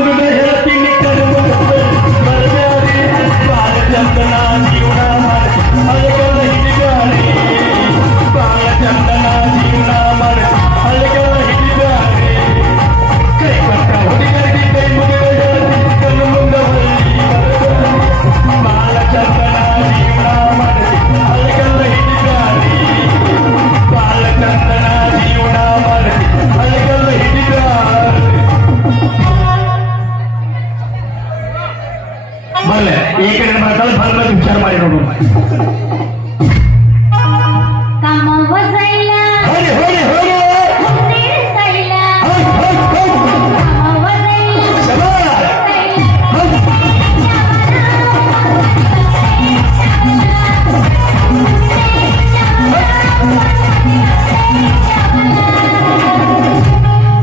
ಮುಗಿದ ಹೇಳ್ತೀನಿ ಬಾಳ ಚಂದನ ಜೀವನ ಮಾಡಿ ಹಳೆಗಳ ಹಿಡಿಗಾಡಿ ಬಾಳ ಚಂದನ ಜೀವನ ಮಾಡಿ ಹಳೆಗಳ ಹಿಡಿಗಾಡಿ ಕೈ ಕೊಟ್ಟ ಹುಡುಗರಿಗೆ ಕೈ ಮುಗಿದ ಹೇಳ್ತೀನಿ ಕಣ್ಣು ಮುಂದವಲ್ಲಿ ಬಾಳ ಚಂದನ ಜೀವನ ಮಾಡಿ ಹಳೆಗಳ ಹಿಡಿಗಾಡಿ ಬಾಳ ಚಂದನ ಜೀವನ ಮಾಡಿ ಹಳೆಗಳ ಹಿಡಿಗಾಡಿ ಬರ್ಲೆ ಈ ಕಡೆ ಮಾತಾಡ ಬರ್ಬೇಕು ವಿಚಾರ ಮಾಡಿ ನೋಡು ಹೋಗಿ ಹೋಗಿ ಹೋಗಿ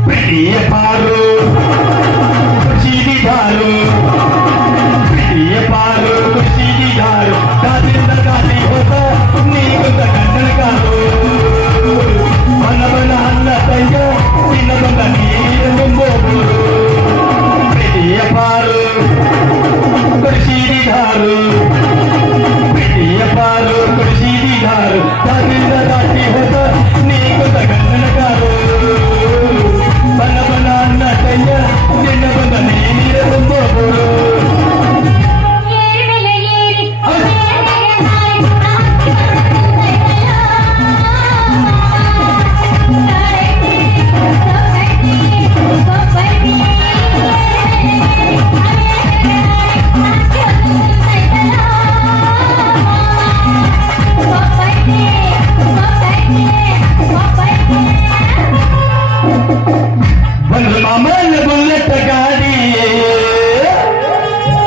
ಪ್ರಿಯ ಪಾರು ಖುಷಿ ಧಾರು ಪ್ರಿಯ ಪಾರು ಖುಷಿ ಧಾರು ಕಾದಿಂದ ಕಾದಿ ಹೋದ ನೀಗುತ್ತ ಕನ್ನಡಗಾರು ಮನವನ ಅನ್ನ ತಯ್ಯ ನಿನ್ನ ಬಂದ ನೀರು ತುಂಬೋರು ಪ್ರಿಯ ಪಾರು ಖುಷಿ ಧಾರು ಪ್ರಿಯ ಪಾರು ಖುಷಿ ಧಾರು ಕಾದಿಂದ ಕಾದಿ ಹೋದ ನೀಗುತ್ತ ಕನ್ನಡಗಾರು ಬನ ಅನ್ನ ತಯ್ಯ ನಿನ್ನ ಬಂದ ನೀರು ತುಂಬೋರು ಒಂದು ಮಾಮನ ಬುಲೆಟ್ ಗಾಡಿ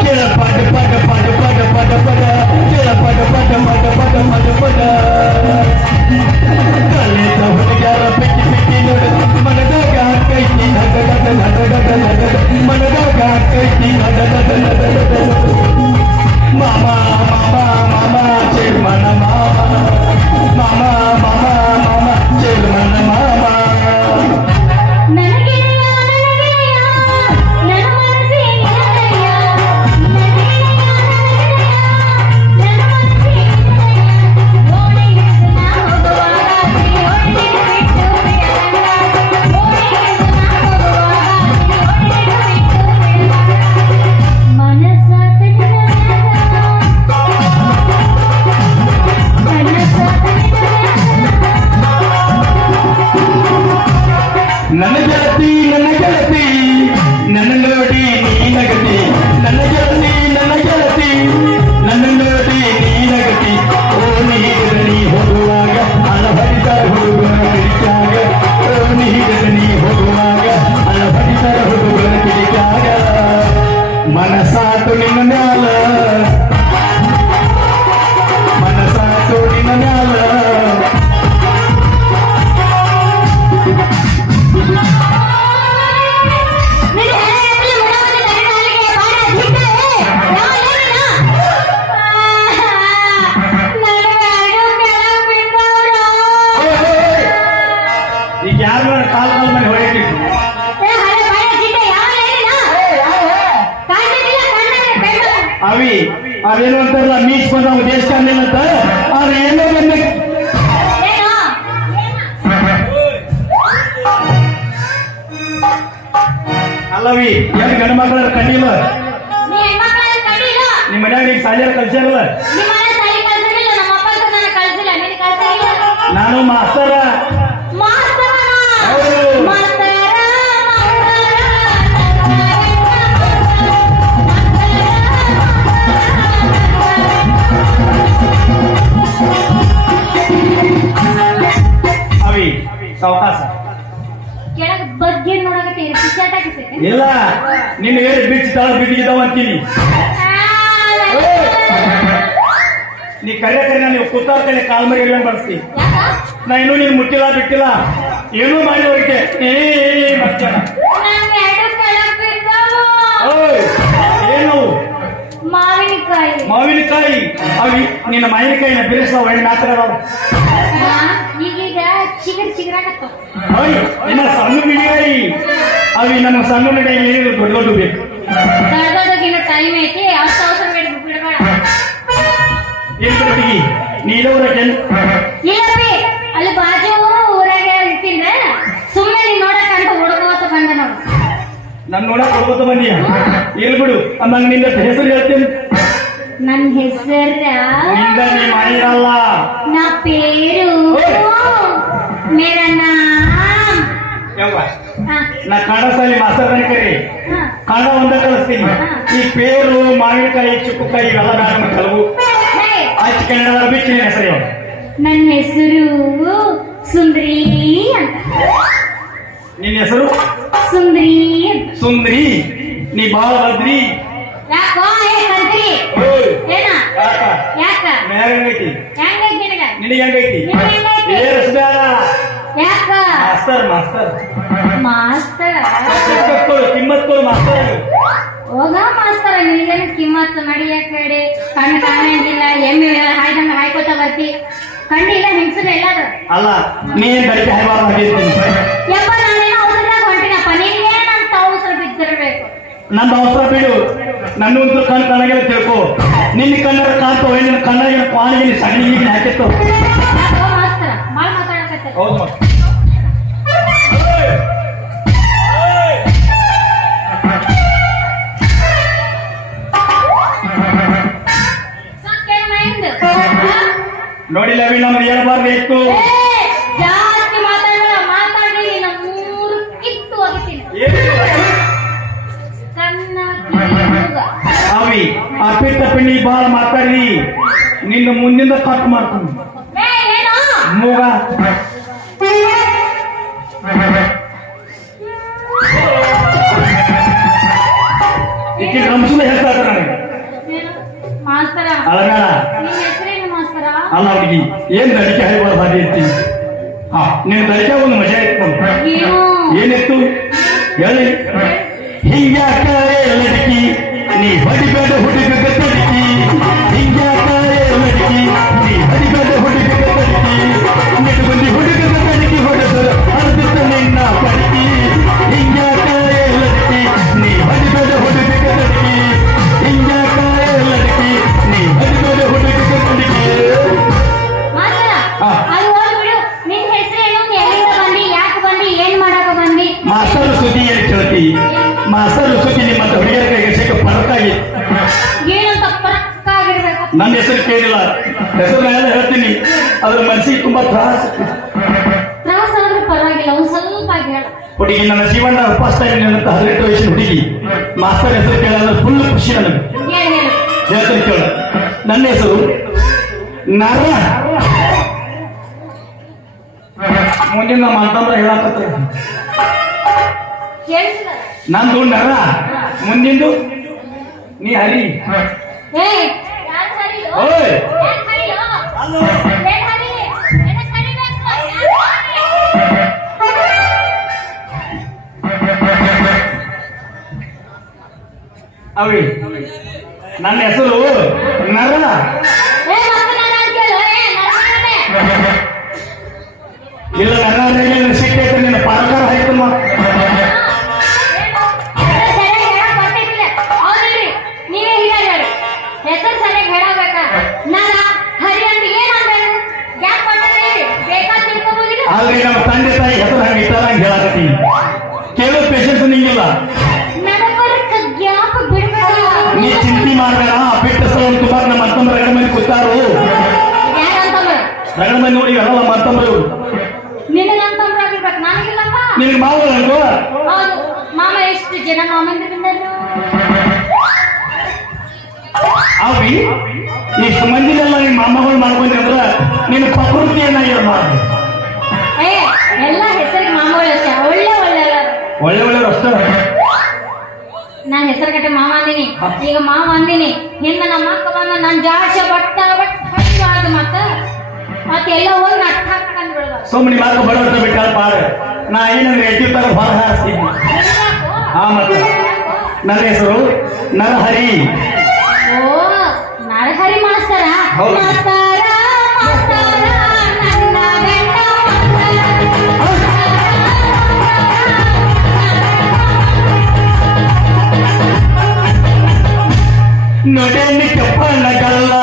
ಕೆಳ ಪಟ ಪಟ ಪಟ ಪಟ ಪಟ ಪಟ ಕೆಳ ಪಟ ಪಟ ಪಟ ಪಟ ಪಟ ಪಟ ಕಲಿತ ಹುಡುಗ್ಯಾರ ಪಿಕ್ಕಿ ಪಿಕ್ಕಿ ನೋಡ ಮನದಾಗ ಕೈತಿ ನಟ ನಟ ನಟ ನಟ ನಟ ಮನದಾಗ ಕೈತಿ ನಟ ನಟ ನಟ ನಟ ಮಾಮ ಮಾಮ ಮಾಮ ಚೇರ್ಮನ ಮಾಮ ಮಾಮ ಮಾಮ ಮಾಮ ಚೇರ್ಮನ ಮಾಮ ನನ್ನ ಗೆಳತಿ ನನ್ನ ನೋಡಿ ನೀನಗತಿ ನನ್ನ ಗೆಳತಿ ನನ್ನ ನೋಡಿ ನೀನಗತಿ ಓಣಿ ನೀ ಹೋಗುವಾಗ ಅಲಭರಿತ ಹುಡುಗನ ಕಿಡಿಕಾಗ ಓಣಿ ನೀ ಹೋಗುವಾಗ ಅಲಭರಿತ ಹುಡುಗನ ಕಿಡಿಕಾಗ ಮನಸಾತು ನಿನ್ನ ಮ್ಯಾಲ ಮನಸಾತು ನಿನ್ನ ಮ್ಯಾಲ ಈಗ ಯಾರು ಕಾಲ್ ಮೇಲೆ ಹೊಡೆಯಿಟ್ಟು ಅವಿ ಅವೇನು ಅಂತಾರಲ್ಲ ಮೀಸ್ ಬಂದವ ದೇಶ ಅಂತ ಅವ್ರು ಏನೋ ಬಂದ ಅಲ್ಲವಿ ಏನು ಗಂಡು ಮಕ್ಕಳ ಕಂಡಿಲ್ಲ ನಿಮ್ಮ ಮನ್ಯಾಗ ಈಗ ಸಾಲಿಯಾರ ಕಲ್ಸ್ಯಾರಲ್ಲ ನಾನು ಮಾಸ್ತರ ಅವಿ ಸಾವಕಾಶ ಬಗ್ಗೆ ನೋಡಕತ್ತೀರಿ ಇಲ್ಲ ನಿನ್ನ ಏರಿ ಬಿಚ್ಚ ತಳ ಬಿಟ್ಟಿದ್ದಾವ ಅಂತೀನಿ ನೀ ಕರೆ ನೀವು ಕೂತಾರ ಕಲೆ ಕಾಲ್ ಮರಿ ಏನ್ ಬಳಸ್ತಿ ನಾ ಇನ್ನೂ ನೀನು ಮುಟ್ಟಿಲ್ಲ ಬಿಟ್ಟಿಲ್ಲ ಏನೂ ಮಾಡಿದವರಿಗೆ ಏನು ಮಾವಿನಕಾಯಿ ಅವಿ ನಿನ್ನ ಮಾವಿನಕಾಯಿನ ಬಿರಿಸ್ತಾವ ಹೆಣ್ಣು ಮಾತ್ರ ಈಗೀಗ ಚಿಗರ್ ಚಿಗರಾಗತ್ತ ಇನ್ನ ಸಣ್ಣ ಬಿಡಿಯಾಯಿ ಅವಿ ನಮ್ಮ ಸಣ್ಣ ನಡೆ ಏನಿದ್ರು ದೊಡ್ಡ ದೊಡ್ಡ ಬೇಕು. ದೊಡ್ಡದಕ್ಕಿನ್ನ ಟೈಮ್ ಐತಿ ಅಷ್ಟು ಅವಸರ ಬಿಡಬೇಡ. ಏನ್ ಬಿಡ್ತೀವಿ ನೀಡೋರ ಇಲ್ಲಪ್ಪಿ ಅಲ್ಲಿ ಬಾಜು ಊರಾಗ ಇರ್ತಿದ್ರೆ ಸುಮ್ಮನೆ ನೀನ್ ನೋಡಕ್ಕಂತ ಹುಡುಗೋತ ಬಂದ ನಾವು. ನನ್ ನೋಡಕ್ ಹೋಗೋತ ಬಂದಿಯ ಇಲ್ ಬಿಡು. ಅಂದಂಗ ನಿಂದ ಹೆಸರು ಹೇಳ್ತೇನೆ. ನನ್ನ ಹೆಸರ ನಿಂದ ನೀ ಮಾಡಿರಲ್ಲ. ನಾ ಪೇರು ಮೇರಾ ನಾಮ್. ನಾ ಕನ್ನಡ ಶಾಲೆ ಮಾಸ್ತರ್ ಕರಿ ಕನ್ನಡ ಒಂದ ಕಲಿಸ್ತೀನಿ. ಈ ಪೇರು ಮಾವಿನಕಾಯಿ ಚುಕ್ಕುಕಾಯಿ ಇವೆಲ್ಲ ಬೇಡ ಕಲವು ಆಯ್ತು. ಕನ್ನಡ ಬಿಚ್ಚಿ ಹೆಸರು. ನನ್ನ ಹೆಸರು ಸುಂದ್ರಿ ಅಂತ. ನಿನ್ನ ಹೆಸರು ಸುಂದ್ರಿ. ಸುಂದ್ರಿ. ನೀ ಬಾಳ ಬದ್ರಿ. ಯಾಕೋ ಕಂತ್ರಿ ಏನ ಯಾಕ ಹೆಂಗೈತಿ ಹೆಂಗೈತಿ ನಿನಗ ನಿನಗೆ ಹೆಂಗೈತಿ ಏರಿಸ್ಬೇಡ. ಯಾಕ ಮಾಸ್ತರ್ ಮಾಸ್ತರ್ ಮಾಸ್ತರ ಕಿಮ್ಮತ್ತು ಮಾಸ್ತರ್. ಹೋಗ ಮಾಸ್ತರ ನಿನಗೇನು ಕಿಮ್ಮತ್ತು ನಡಿಯ ಕಡೆ ಕಣ್ಣು ಕಾಣಂಗಿಲ್ಲ. ಎಮ್ಮೆ ಹಾಯ್ದಂಗ ಹಾಯ್ಕೋತ ಬರ್ತಿ ಕಂಡಿಲ್ಲ ಹೆಂಗಸರ ಎಲ್ಲಾರು. ಅಲ್ಲ ನೀನ್ ಬೆಳಿಗ್ಗೆ ಹಾಯ್ಬಾರ್ದು. ಯಪ್ಪ ನಾನೇನೋ ಅವಸರದಾಗ ಹೊಂಟಿನಪ್ಪ. ನಿನ್ಗೆ ನಂತ ಅವಸರ ಬಿದ್ದಿರ್ಬೇಕು. ನಂದು ಅವಸರ ಬಿಡು. ನನ್ನಂತೂ ಕಣ್ಣು ಕಣ್ಣಾಗೆಲ್ಲ ತಿಳ್ಕೊ. ನಿನ್ನ ಕನ್ನಡ ಕಾಣ್ತವ ನಿನ್ನ ಕಣ್ಣಾಗಿನ ಪಾಣಿಗೆ ಸಗಣಿಗೆ ಹಾಕಿತ್ತು. ಮಾಸ್ತರ ಬಾಳ ಮಾತಾಡಕತ್ತ. ಹೌದು ನೋಡಿಲ್ಲ ನಮ್ದು ಹೇಳ್ಬಾರ್ದು ಇತ್ತು. ಜಾಸ್ತಿ ಮಾತಾಡೋಣ ಮಾತಾಡಿ ಮೂರು ಕಿತ್ತು ಹೋಗ್ತೀನಿ. ಅವಿ ಅಪ್ಪಿಟ್ಟ ಪಿಂಡಿ ಬಾಳ ಮಾತಾಡಿ ನಿನ್ನ ಮುಂದಿಂದ ಕಟ್ ಮಾಡ್ತೀನಿ ಮೂಗ. ಈಕೆ ರಂಸುಲ ಹೇಳ್ತಾ ನನಗೆ ಮಾಸ್ತರ ಅಳಗಾಡ ಹೆಸರೇನು ಮಾಸ್ತರ? ಅಲ್ಲ ಹುಡುಗಿ ಏನ್ ದಡಿಕೆ ಹಾಯ್ಬಾರ್ದು ಹಾಗೆ ಇರ್ತೀನಿ. ಹಾ ನಿನ್ ದಡಿಕೆ ಒಂದು ಮಜಾ ಇತ್ತು. ಏನಿತ್ತು ಹೇಳಿ. ಹಿಂಗ್ಯಾಕ ಲಡಕಿ ನೀ ಬಡಿಬೇಡ ಹುಡುಗ ತಡಿಕಿ. ಹಿಂಗ್ಯಾಕ ಲಡಕಿ ನೀ ಬಡಿಬೇಡ ಹುಡುಗ ತಡಿಕಿ. ನಿಟ್ಟು ಬಂದಿ ಹುಡುಗ ತಡಿಕಿ ಹೊಡೆದು ಅರ್ಧಿತ ನಿನ್ನ ಪಡಿಕಿ. ಹಿಂಗ್ಯಾಕ ಲಡಕಿ ನೀ ಬಡಿಬೇಡ ಹುಡುಗ ತಡಿಕಿ. ಹಿಂಗ್ಯಾಕ ಲಡಕಿ ನೀ ಬಡಿಬೇಡ ಹುಡುಗ ತಡಿಕಿ. ಮಾಸ್ತರ್ ಸುದ್ದಿ ಏನು ಕೇಳ್ತಿ? ಮಾಸ್ತರ್ ಸುದ್ದಿ ನಿಮ್ಮ ಹುಡುಗಿಯರ ಕೈಗೆ ಸಿಕ್ಕ ಪರಕ್ಕಾಗಿ ನನ್ನ ಹೆಸರು ಕೇಳಿಲ್ಲ. ಹೆಸರು ಎಲ್ಲ ಹೇಳ್ತೀನಿ. ಅದ್ರ ಮನಸ್ಸಿಗೆ ತುಂಬಾ ತ್ರಾಸ. ಪರವಾಗಿಲ್ಲ ಒಂದ್ ಸ್ವಲ್ಪ ಹೇಳ. ಹುಡುಗಿ ನನ್ನ ಜೀವನ ಫಸ್ಟ್ ಟೈಮ್ 18 ವಯಸ್ಸಿನ ಹುಡುಗಿ ಮಾಸ್ತರ್ ಹೆಸರು ಕೇಳಿದ್ರೆ ಫುಲ್ ಖುಷಿ ನನಗೆ. ಹೆಸರು ಕೇಳ. ನನ್ನ ಹೆಸರು ನರ. ಮುಂದಿನ ನಮ್ಮ ಅಂತಂದ್ರೆ ಹೇಳಕತ್ತ ನಂದು ನರ. ಮುಂದಿಂದು ನೀ ಹರಿ. ಓಯ್ ಅವಿ ನನ್ನ ಹೆಸರು ನರ. ಇಲ್ಲ ನರ ಸಿಕ್ಕೈತೆ ನಿನ್ನ ಪಾರ್ಕಾರ ಆಯ್ತು. ಹೆಸರು ಸರಿಯಾಗಿ ಹೇಳಬೇಕ. ನರ ಹರಿ ಅಂತ ಏನಾಗಬೇಕು? ಗ್ಯಾಪ್ ಕೊಟ್ಟಿದ್ದೀವಿ ಬೇಕಾದ ತಿಳ್ಕೊಬೋದಿಲ್ಲ. ಆದ್ರೆ ನಮ್ಮ ತಂದೆ ತಾಯಿ ಹೆಸರು ಹಂಗೆ ಇಟ್ಟಾರಂಗೆ ಹೇಳಕತ್ತೀನಿ. ಕೇಳೋ ಪೇಷನ್ಸ್ ನಿಂಗಿಲ್ಲ. ನಡಬರ್ಕ ಗ್ಯಾಪ್ ಬಿಡ್ಬೇಕ. ನೀ ಚಿಂತೆ ಮಾಡಬೇಡ. ಬಿಟ್ಟ ಸಲ ತುಮಾರ್ ನಮ್ಮ ಅತ್ತಂಬ ರಗಡ ಮಂದಿ ಕೂತಾರು. ಯಾರಂತಂದ್ರ ರಗಡ ಮಂದಿ ನೋಡಿ ಅಲ್ಲ ನಮ್ಮ ಅತ್ತಂಬರು ಇವರು. ನಿನಗಂತಂದ್ರ ಆಗಿರ್ಬೇಕು ನನಗಿಲ್ಲಪ್ಪ. ನಿನಗೆ ಮಾವ ಅಲ್ಕೋ. ಹೌದು ಮಾಮ. ಎಷ್ಟು ಜನ ಮಾಮಂದ್ರ ಬಂದರು? ಅವಿ ಇಷ್ಟು ಮಂದಿನೆಲ್ಲ ನಿಮ್ಮ ಮಾಮಗಳು ಮಾಡ್ಕೊಂಡಿ ಅಂದ್ರ ನಿನ್ನ ಪ್ರಕೃತಿ ಏನಾಗಿರೋ ಮಾಡು. ಎಲ್ಲ ಹೆಸರಿಗೆ ಮಾಮಗಳು ಅಷ್ಟೇ. ಒಳ್ಳೆ ಒಳ್ಳೆ ಒಳ್ಳೆ ಒಳ್ಳೆ ಅಷ್ಟ. ನಾನು ಹೆಸರು ಕಟ್ಟೆ ಮಾವ ಅಂದಿನಿ. ಈಗ ಮಾವ ಅಂದಿನಿ. ಹಿಂದ ನಮ್ಮ ಅಕ್ಕ ಬಂದ ನನ್ ಜಾಶ ಬಟ್ಟ ಬಟ್ ಮತ್ತೆ ಎಲ್ಲ ಹೋಗಿ ನಟ್ಟ ಹಾಕೊಂಡು ಬಿಡ್ದ. ಸುಮ್ಮನೆ ಮಾರ್ಗ ಬಡವತ್ತ ಬಿಟ್ಟಾಳ ಪಾಡ. ನಾ ಏನಂದ್ರೆ ಎದ್ದು ತರ ಹೊರ ಹಾರಿಸ್ತೀನಿ. ಹಾ ಮತ್ತೆ ನನ್ನ ಹೆಸರು ನರಹರಿ. ಓ ನರಹರಿ ಮಾಸ್ತರ. ಮಾಸ್ತರ ಮಾಸ್ತರ ನನ್ನ ಗಂಡ ನೋಡೇನಿ ಚಪ್ಪಣ್ಣ ಕಲ್ಲ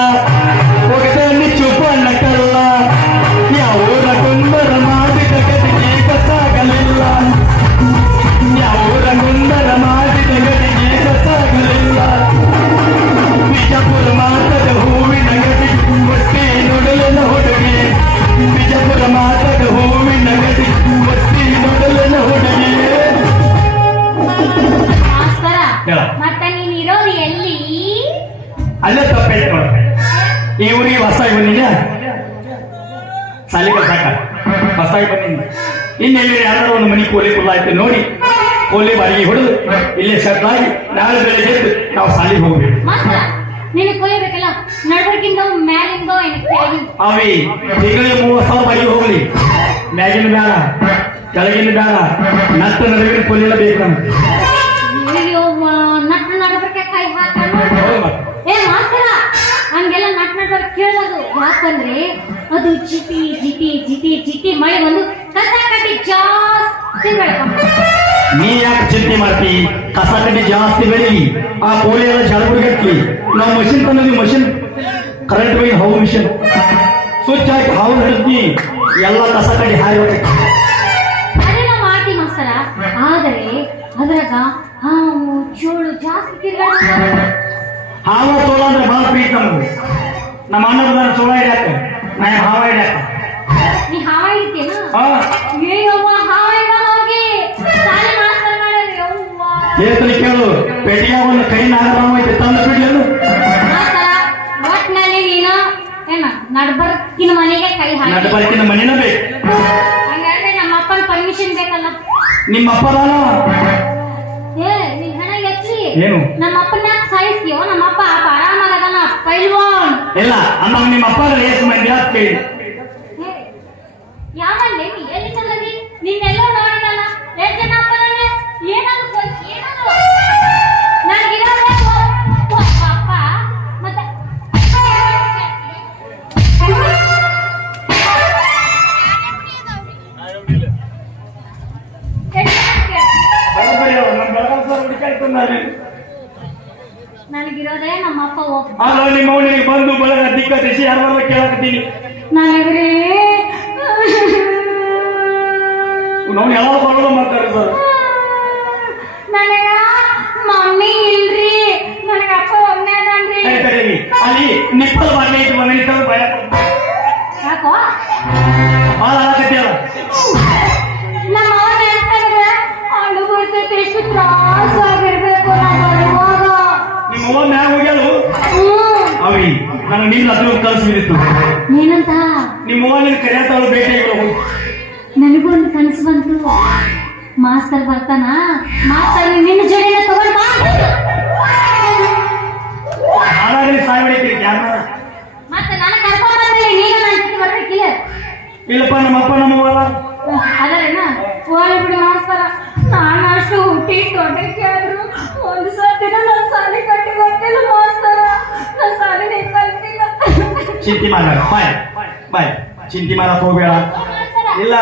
ಒಗದನಿ ಚುಪ್ಪಣ್ಣ ಕಲ್ಲ ಯಾವೂರ ಕುಂದರ ಮಾಡಿದ ಗದಿಗೆ ಗೊತ್ತಾಗಲಿಲ್ಲ ಯಾವೂರ ಕುಂದರ ಮಾಡಿದ ಗದಿಗೆ ಗೊತ್ತಾಗಲಿಲ್ಲ ಬಿಜಾಪುರ ಮಾತದ ಹೂವಿನ ಗದಿ ಒಟ್ಟಿ ನೋಡಲಿನ ಹುಡುಗಿ ಬಿಜಾಪುರ ಮಾತದ ಹೂವಿನ ಗದಿ ಒಟ್ಟಿ ನೋಡಲಿನ ಹುಡುಗಿ ಮಾಸ್ತರ ಹೇಳ. ಮತ್ತ ನೀನ್ ಇರೋದು ಎಲ್ಲಿ? ಅಲ್ಲೇ ತಪ್ಪೈತೆ ನೋಡ ಈ ಊರಿಗೆ ಹೊಸಾಗಿ ಬಂದಿದ್ಯಾ ಸಾಲಿ ಕಲ್ಸಾಕ ಹೊಸಾಗಿ ಬಂದಿದ್ದೆ ಇನ್ನೆಲ್ಲಿ ಯಾರು ಒಂದು ಮನೆ ಕೋಲಿ ಕುಲ್ಲ ಆಯ್ತು ನೋಡಿ ಕೋಲಿ ಬಾರಿಗೆ ಹೊಡೆದು ಇಲ್ಲೇ ಸೆಟ್ಲ್ ಆಗಿ ನಾಳೆ ಬೆಳಗ್ಗೆ ಎದ್ದು ನಾವು ಸಾಲಿಗೆ ಹೋಗ್ಬೇಕು ಮಾಸ್ತರ ನಿನಗೆ ಕೊಯ್ಬೇಕಲ್ಲ ನಡ್ಬರ್ಕಿಂದ ಮ್ಯಾಲಿಂದ ಕೆಳಗಿಂದ ಅವಿ ತಿಂಗಳಿಗೆ 30,000 ಬಾರಿಗೆ ಹೋಗ್ಲಿ ಮ್ಯಾಗಿನ ಬೇಡ ಕೆಳಗಿನ ಬೇಡ ನತ್ತ ನಡುವಿನ ಕೋಲಿಲ್ಲ ಬೇಕು ನಮ್ಗೆ ಅಯ್ಯೋ ನಟ್ ನಡ್ಬರ್ಕೆ ಕೈ ಹಾಕೊಂಡು ಹೌದು ಮತ್ತೆ. ಏ ಮಾಸ್ತರ ಹಂಗೆಲ್ಲ ನಟ್ ನಡ್ಬರ್ಕ್ ಕೇಳೋದು ಯಾಕಂದ್ರೆ ಅದು ಜಿಟಿ ಜಿಟಿ ಜಿಟಿ ಜಿಟಿ ಮಳೆ ಬಂದು ಕಸ ಕಟ್ಟಿ ಜಾಸ್ತಿ ಬೆಳ್ಕೊಂಡು ನೀ ಯಾಕೆ ಚಿಂತೆ ಮಾಡ್ತಿ ಕಸ ಕಡ್ಡಿ ಜಾಸ್ತಿ ಬೆಳೀಲಿ ಆ ಕೋಳಿ ಎಲ್ಲ ಜಳಗುಡಿಗಟ್ಲಿ ನಾವು ಮಷಿನ್ ತಂದಿದ್ವಿ ಮಷಿನ್ ಕರೆಂಟ್ ಬೈ ಹಾವು ಮಿಷನ್ ಸ್ವಿಚ್ ಹಾಕಿ ಹಾವು ಹಿಡ್ತಿ ಎಲ್ಲ ಕಸ ಕಡ್ಡಿ ಹಾರಿ ಹೋಗ್ತೈತಿ ಅದೆಲ್ಲ ಮಾಡ್ತಿ ಮಾಸ್ತರ ಆದರೆ ಅದ್ರಾಗ ಹಾವು ಚೋಳು ಜಾಸ್ತಿ ತಿರ್ಗಾಡ್ತಾರೆ ಹಾವ ತೋಳ ಅಂದ್ರೆ ಭಾಳ ಪ್ರೀತಿ ನಮ್ಗೆ ನಮ್ಮ ಅಣ್ಣದ ಚೋಳ ಹಿಡ್ಯಾಕ ನಾ ಹಾವ ಹಿಡ್ಯಾಕ ನೀ ಹಾವ ಹಿಡಿತೇನ ಹಾ ಅಯ್ಯವ್ವ ಹಾವ ಹಿಡ ಹೋಗಿ ಸಾಲಿ ಮಾಸ್ತರ ಮಾಡ್ಯಾರ ಯವ್ವ ಏತನ ಕೇಳು ಪೆಟ್ಟಿಗೆ ಒಂದು ಕೈ ನಾಗರಾಮ ಐತೆ ತಂದು ಬಿಡ್ಲೇನು ಮಾಸ್ತರ ಒಟ್ನಲ್ಲಿ ನೀನು ಏನ ನಡ್ಬರ್ಕಿನ ಮನೆಗೆ ಕೈ ಹಾಕಿ ನಟ ಬರ್ಕಿನ ಮನಿನ ಬೇಕು ಹಂಗಂದ್ರೆ ನಮ್ಮ ಅಪ್ಪನ ಪರ್ಮಿಷನ್ ಬೇಕಲ್ಲ ನಿಮ್ಮ ಅಪ್ಪದಾನ ಏ ನಿನ್ ಹಣ ಎತ್ಲಿ ಏನು ನಮ್ಮ ಅಪ್ಪನ ಸಾಯಿಸ್ತೀವೋ ನಮ್ಮ ಅಪ್ಪ ಆರಾಮಾಗದನ ಪೈಲ್ವಾನ್ ಇಲ್ಲ ಅಮ್ಮ ನಿಮ್ಮ ಅಪ್ಪ ರೇಸ್ ಮಂದಿ ಅಂತ ಕೇಳಿ ಯಾವಲ್ಲಿ ನೀ ಎಲ್ಲಿ ಚಲ್ಲದಿ ನಿನ್ನೆಲ್ಲೋ ನೋಡಿದಲ್ಲ ಎಷ್ಟು ಜನ ಅಪ್ಪನೇ ಏನಾದ್ರು ಏನಾದ್ರು ನನಗಿರೋದೇ ಅಪ್ಪ ಮತ್ತೆ ಬರೋಬ್ಬರಿ ಅವ, ನಮ್ಮ ಬೆಳಗಾವಿ ಸರ್ ಹುಡುಕಾಯ್ತು ನಾನು ನನಗಿರೋದೇ ನಮ್ಮ ಅಪ್ಪ ಒಬ್ಬ ಆಗ ನಿಮ್ಮ ಅವನಿಗೆ ಬಂದು ಬಳಗ ದಿಕ್ಕ ದಿಶಿ ಯಾರು ಕೇಳಕತ್ತೀನಿ ನನಗ್ರಿ ನಾವು ಎಲ್ಲ ಬರೋದು ಮಾಡ್ತಾರೆ ಸರ್ ನನಗ ಮಮ್ಮಿ ಇಲ್ರಿ ನನಗ ಅಪ್ಪ ಒಮ್ಮೆ ಅದನ್ರಿ ಅಲ್ಲಿ ನಿಪ್ಪಲ್ ಬಾರ್ಲಿ ಐತಿ ಮನೆ ಇಟ್ಟು ಭಯ ಯಾಕೋ ಭಾಳ ಆಗತ್ತಲ್ಲ ನಮ್ಮ ಅವನ ಹೇಳ್ತಾದ್ರೆ ಅಳು ಬರ್ತೈತೆ ಎಷ್ಟು ತ್ರಾಸ ಆಗಿರ್ಬೇಕು ನಾವು ಬರುವಾಗ ನಿಮ್ಮ ಅವ್ವ ಮ್ಯಾಗ ಹೋಗ್ಯಾಳು ಅವಿ ನನಗೆ ನಿನ್ನ ಹತ್ರ ಕಳ್ಸಿಬಿತ್ತು ಏನಂತ ನಿಮ್ಮ ಅವ್ವ ನಿನ್ನ ಕರೆಯತ್ತಾಳು ಭೇಟಿಯಾಗಿ ನನಗೂ ಒಂದು ಕನಸು ಬಂತು ಮಾಸ್ತರ್ ಬರ್ತಾನ ಮಾಸ್ತರ್ ನಿನ್ನ ಜೋಡಿನ ತಗೊಂಡ್ ಬಾ ಹಾಳಾಗಲಿ ಸಾಯ್ ಹೊಡಿತೀರಿ ಯಾರ ಮತ್ತೆ ನಾನು ಕರ್ಕೊಂಡ್ ಬಂದ್ಮೇಲೆ ನೀನು ನನ್ನ ಜೊತೆ ಬರ್ಬೇಕಿಲ್ಲ ಇಲ್ಲಪ್ಪ ನಮ್ಮಪ್ಪ ನಮ್ಮವ್ವಲ್ಲ ಅದರೇನ ಹೋಗಿ ಬಿಡು ಮಾಸ್ತರ ನಾನು ಅಷ್ಟು ಹುಟ್ಟಿ ದೊಡ್ಡ ಕೇಳಿದ್ರು ಒಂದು ಸರ್ತಿನ ನಾನು ಸಾಲಿ ಕಟ್ಟಿ ಬರ್ತಿಲ್ಲ ಮಾಸ್ತರ ನಾನು ಸಾಲಿನೇ ಕಲ್ತಿಲ್ಲ ಚಿಂತೆ ಮಾಡ ಬಾಯ್ ಬಾಯ್ ಚಿಂತೆ ಮಾಡಕ್ ಹೋಗ್ಬೇಡ ಇಲ್ಲ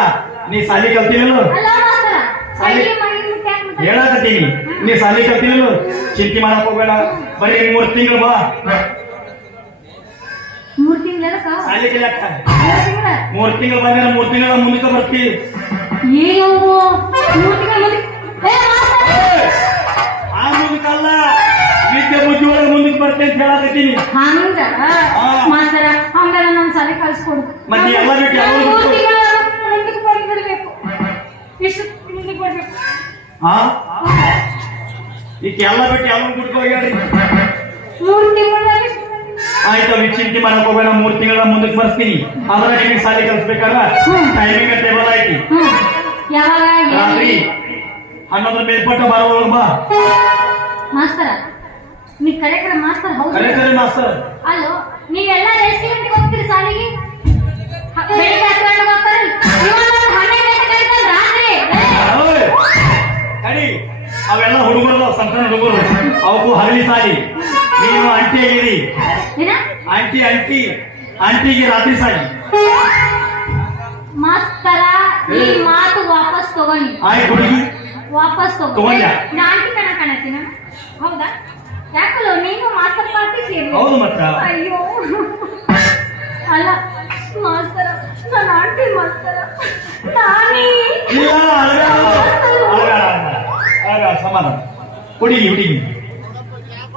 ನೀ ಸಾಲಿ ಕಲ್ತಿಲ್ಲ ಅಲ್ಲ ಮಾಸ್ತರ ಸಾಲಿ ಮಗಿ ಮುಟ್ಟಾಕ ಹೇಳಕತ್ತೀನಿ ನೀ ಸಾಲಿ ಕಲ್ತಿಲ್ಲ ಚಿಂತೆ ಮಾಡಕ್ ಹೋಗ್ಬೇಡ ಬರೀ 3 ತಿಂಗಳು ಬಾ 3 ತಿಂಗಳಕ್ಕ ಸಾಲಿ ಕಲಿಯಕ್ಕ 3 ತಿಂಗಳ 3 ತಿಂಗಳು ಬಂದ್ರೆ 3 ತಿಂಗಳ ಮುಂದಕ್ಕೆ ಬರ್ತಿ ಅಯ್ಯೋ 3 ತಿಂಗಳ ಮುಂದೆ ಏ ಮಾಸ್ತರ ಆ ಮುಂದಕ್ಕಲ್ಲ ವಿದ್ಯೆ ಬುದ್ಧಿ ಒಳಗೆ ಮುಂದಕ್ಕೆ ಬರ್ತೇನೆ ಅಂತ ಹೇಳಕತ್ತೀನಿ ಹಂಗ ಮಾಸ್ತರ ಹಂಗಾರ ನಾನು ಸಾಲಿ ಕಳ್ಸ್ಕೊಡು ಮತ್ತೆ ಎಲ್ಲ ಬಿಟ್ಟು ಯಾವ ಊರು ಬಿಟ್ಟು? 3 ತಿಂಗಳ ಮುಂದಕ್ಕೆ ಬಂದ್ಬಿಡ್ಬೇಕು ಇಷ್ಟು ಮುಂದಕ್ಕೆ ಬರ್ಬೇಕು ಹಾ ಈಗ ಎಲ್ಲ ಬಿಟ್ಟು ಯಾವ ಬಿಟ್ಟು ಹೋಗ್ಯಾರಿ 3 ತಿಂಗಳಾಗ ಆಯ್ತು ಅವಿ ಚಿಂತೆ ಮಾಡಕ್ ಹೋಗ್ಬೇಡ 3 ತಿಂಗಳ ಮುಂದಕ್ಕೆ ಬರ್ತೀನಿ ಅದ್ರ ನಿಮಗೆ ಸಾಲಿ ಕಲ್ಸ್ಬೇಕಾದ್ರ ಟೈಮಿಂಗ್ ಟೇಬಲ್ ಐತಿ ಯಾವಾಗ ರಾತ್ರಿ 11 ಮೇಲ್ಪಟ್ಟ ಬರೋಳಗ ಬಾ ಮಾಸ್ತರ ನೀ ಕರೆ ಮಾಸ್ತರ ಹೌದು ಕರೆ ಕರೆ ಮಾಸ್ತರ್ ಅಲ್ಲೋ ನೀವೆಲ್ಲ ಎಷ್ಟು ಗಂಟೆಗೆ ಹೋಗ್ತೀರಿ ಸಾಲಿಗೆ ಬೆಳಿಗ್ಗೆ 10 ಗಂಟೆಗೆ ಹೋಗ್ತಾರಲ್ಲ ಇವಾಗ 12 ಗಂಟೆಗೆ ಕರೀತಾರೆ ರಾತ್ರಿ ಓಯ್, ಕಡಿ ಅವೆಲ್ಲ ಹುಡುಗರು ಸಣ್ಣ ಹುಡುಗರು ಅವಕ್ಕೂ ಹಗಲಿ ಸಾಲಿ ನೀವು ಅಂಟಿ ಆಗಿರಿ ಏನ ಆಂಟಿ ಆಂಟಿ ಆಂಟಿಗೆ ರಾತ್ರಿ ಸಾಲಿ ಮಾಸ್ತರ ಈ ಮಾತು ವಾಪಸ್ ತಗೊಳ್ಳಿ ಆಯ್ತು ಹುಡುಗಿ ವಾಪಸ್ ತಗೊಳ್ಳಿ ತಗೊಂಡ್ಯಾ? ನಾ ಆಂಟಿ ಕಣ ಕಾಣತ್ತೀನ ಹೌದಾ ಯಾಕಲ್ಲ ನೀನು ಮಾಸ್ತರ್ ಪಾರ್ಟಿ ಸೇರಿ ಹೌದು ಮತ್ತ ಅಯ್ಯೋ ಅಲ್ಲ ಮಾಸ್ತರ ನಾನು ಆಂಟಿ ಮಾಸ್ತರ ನಾನೇ ಇಲ್ಲ ಸಮಾಧಾನ ಹುಡುಗಿ ಹುಡುಗಿ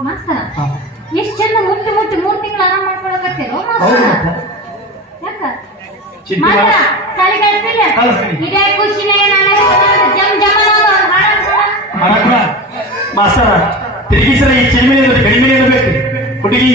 ಮಾಸ್ತರ ಎಷ್ಟ್ ಚಂದ ಮುಟ್ಟಿ ಮುಟ್ಟಿ 3 ತಿಂಗಳು ಆರಾಮ್ ಮಾಡ್ಕೊಳಕತ್ತೇನೋ ಹೌದು ಮಾಸ್ತರ ಮತ್ತ ಯಾಕ ಚಿಂತೆ ಮಾಸ್ತರ ಮಾಡ ಸಾಲಿ ಕಳ್ಸಿಲ್ಲ ಕಳ್ಸ್ತೀನಿ. ಇದೇ ಖುಷಿನೇ ನಾಳೆ ಜಮ್ ಜಮ ಮಾಸ್ತರ ತಿರುಗಿಸಲ ಈ ಚಿಲ್ಮಿನ ಕಡಿಮೆ ಬೇಕು ಹುಡುಗಿ